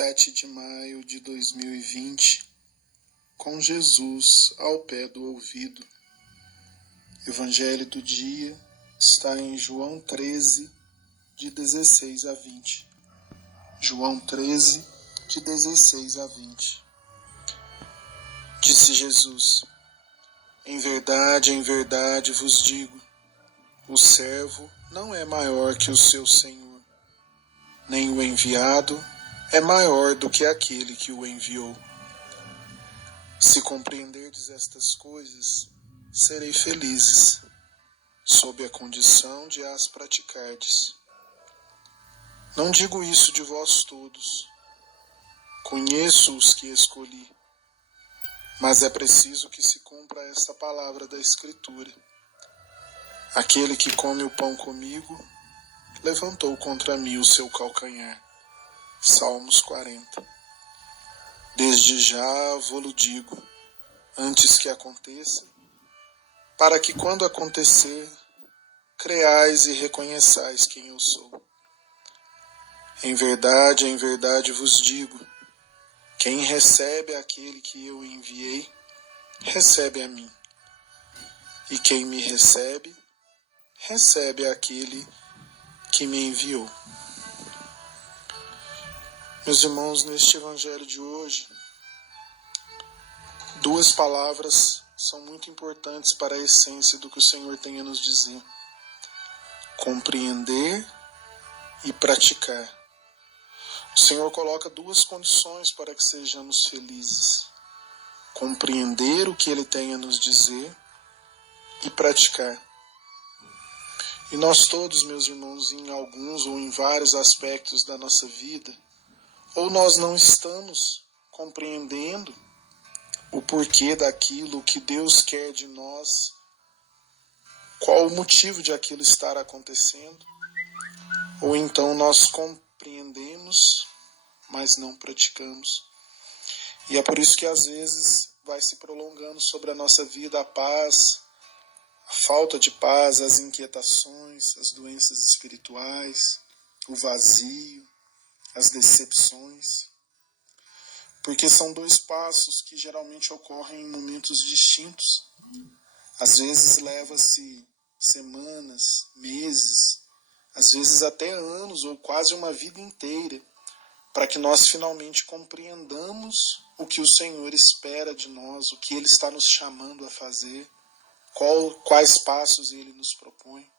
7 de maio de 2020, com Jesus ao pé do ouvido. Evangelho do dia está em João 13, de 16 a 20. João 13, de 16 a 20. Disse Jesus: em verdade vos digo, o servo não é maior que o seu senhor, nem o enviado é maior do que aquele que o enviou. Se compreenderdes estas coisas, serei felizes, sob a condição de as praticardes. Não digo isso de vós todos. Conheço os que escolhi, mas é preciso que se cumpra esta palavra da Escritura. Aquele que come o pão comigo, levantou contra mim o seu calcanhar. Salmos 40. Desde já vou-lo digo, antes que aconteça, para que quando acontecer, creais e reconheçais quem eu sou. Em verdade vos digo, quem recebe aquele que eu enviei, recebe a mim. E quem me recebe, recebe aquele que me enviou. Meus irmãos, neste evangelho de hoje, duas palavras são muito importantes para a essência do que o Senhor tem a nos dizer: compreender e praticar. O Senhor coloca duas condições para que sejamos felizes: compreender o que Ele tem a nos dizer e praticar. E nós todos, meus irmãos, em alguns ou em vários aspectos da nossa vida, ou nós não estamos compreendendo o porquê daquilo, o que Deus quer de nós, qual o motivo de aquilo estar acontecendo, ou então nós compreendemos, mas não praticamos. E é por isso que às vezes vai se prolongando sobre a nossa vida a paz, a falta de paz, as inquietações, as doenças espirituais, o vazio, as decepções. Porque são dois passos que geralmente ocorrem em momentos distintos. Às vezes leva-se semanas, meses, às vezes até anos ou quase uma vida inteira, para que nós finalmente compreendamos o que o Senhor espera de nós, o que Ele está nos chamando a fazer, quais passos Ele nos propõe.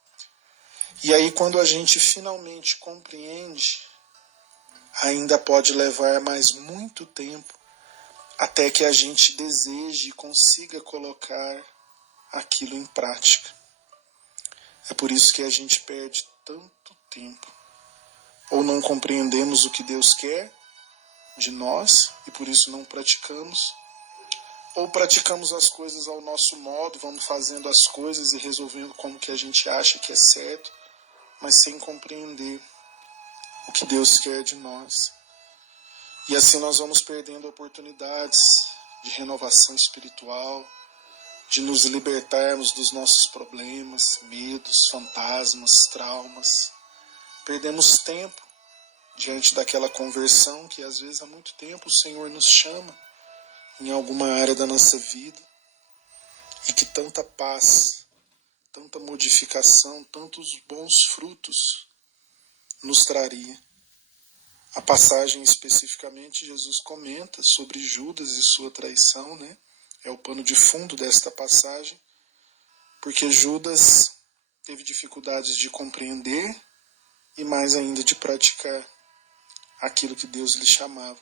E aí, quando a gente finalmente compreende, ainda pode levar mais muito tempo até que a gente deseje e consiga colocar aquilo em prática. É por isso que a gente perde tanto tempo. Ou não compreendemos o que Deus quer de nós e por isso não praticamos, ou praticamos as coisas ao nosso modo, vamos fazendo as coisas e resolvendo como que a gente acha que é certo, mas sem compreender o que Deus quer de nós. E assim nós vamos perdendo oportunidades de renovação espiritual, de nos libertarmos dos nossos problemas, medos, fantasmas, traumas. Perdemos tempo diante daquela conversão que às vezes há muito tempo o Senhor nos chama em alguma área da nossa vida e que tanta paz, tanta modificação, tantos bons frutos nos traria. A passagem especificamente, Jesus comenta sobre Judas e sua traição, né? É o pano de fundo desta passagem, porque Judas teve dificuldades de compreender e mais ainda de praticar aquilo que Deus lhe chamava.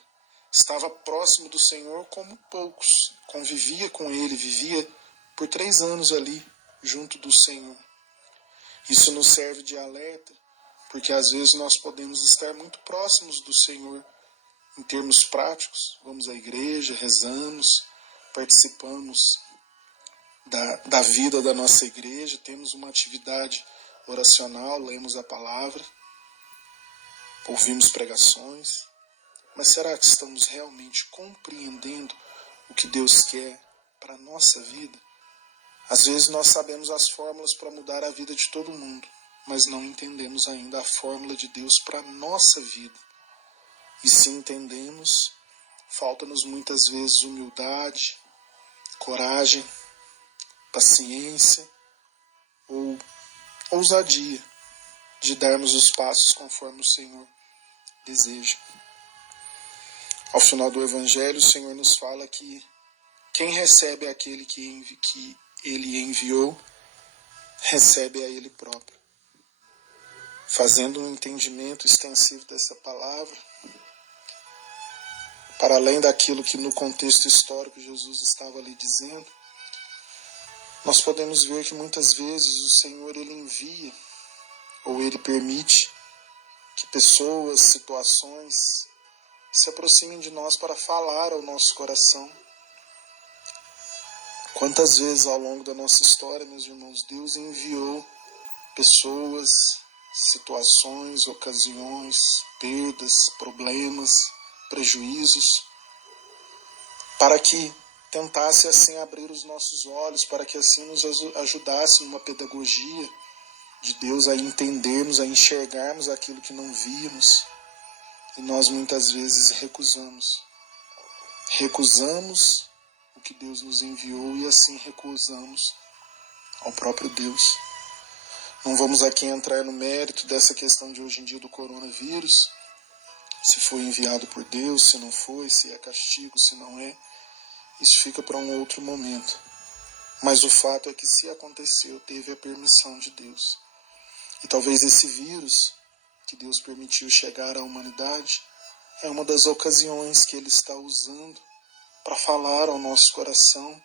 Estava próximo do Senhor como poucos, convivia com Ele, vivia por 3 anos ali, junto do Senhor. Isso nos serve de alerta, porque às vezes nós podemos estar muito próximos do Senhor em termos práticos. Vamos à igreja, rezamos, participamos da vida da nossa igreja, temos uma atividade oracional, lemos a palavra, ouvimos pregações. Mas será que estamos realmente compreendendo o que Deus quer para a nossa vida? Às vezes nós sabemos as fórmulas para mudar a vida de todo mundo, mas não entendemos ainda a fórmula de Deus para a nossa vida. E se entendemos, falta-nos muitas vezes humildade, coragem, paciência ou ousadia de darmos os passos conforme o Senhor deseja. Ao final do Evangelho, o Senhor nos fala que quem recebe aquele que Ele enviou, recebe a Ele próprio. Fazendo um entendimento extensivo dessa palavra, para além daquilo que no contexto histórico Jesus estava ali dizendo, nós podemos ver que muitas vezes o Senhor Ele envia, ou Ele permite, que pessoas, situações se aproximem de nós para falar ao nosso coração. Quantas vezes ao longo da nossa história, meus irmãos, Deus enviou pessoas, situações, ocasiões, perdas, problemas, prejuízos, para que tentasse assim abrir os nossos olhos, para que assim nos ajudasse numa pedagogia de Deus a entendermos, a enxergarmos aquilo que não víamos, e nós muitas vezes recusamos o que Deus nos enviou e assim recusamos ao próprio Deus. Não vamos aqui entrar no mérito dessa questão de hoje em dia do coronavírus, se foi enviado por Deus, se não foi, se é castigo, se não é. Isso fica para um outro momento. Mas o fato é que se aconteceu, teve a permissão de Deus. E talvez esse vírus que Deus permitiu chegar à humanidade é uma das ocasiões que Ele está usando para falar ao nosso coração,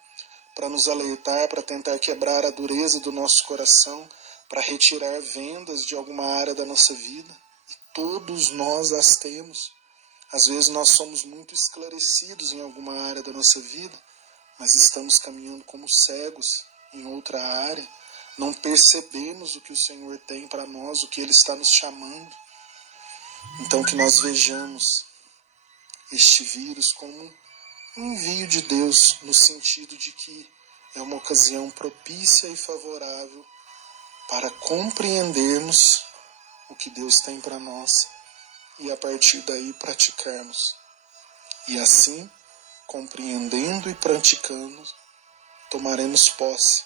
para nos alertar, para tentar quebrar a dureza do nosso coração, para retirar vendas de alguma área da nossa vida. E todos nós as temos. Às vezes nós somos muito esclarecidos em alguma área da nossa vida, mas estamos caminhando como cegos em outra área. Não percebemos o que o Senhor tem para nós, o que Ele está nos chamando. Então que nós vejamos este vírus como um envio de Deus, no sentido de que é uma ocasião propícia e favorável para compreendermos o que Deus tem para nós e a partir daí praticarmos. E assim, compreendendo e praticando, tomaremos posse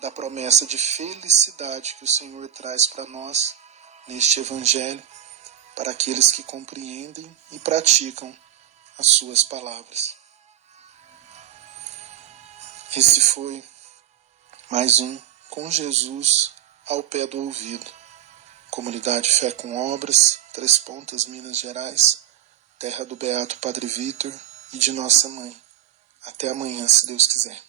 da promessa de felicidade que o Senhor traz para nós neste Evangelho, para aqueles que compreendem e praticam as suas palavras. Esse foi mais um Com Jesus ao pé do ouvido. Comunidade Fé com Obras, Três Pontas, Minas Gerais, terra do Beato Padre Vitor e de nossa mãe. Até amanhã, se Deus quiser.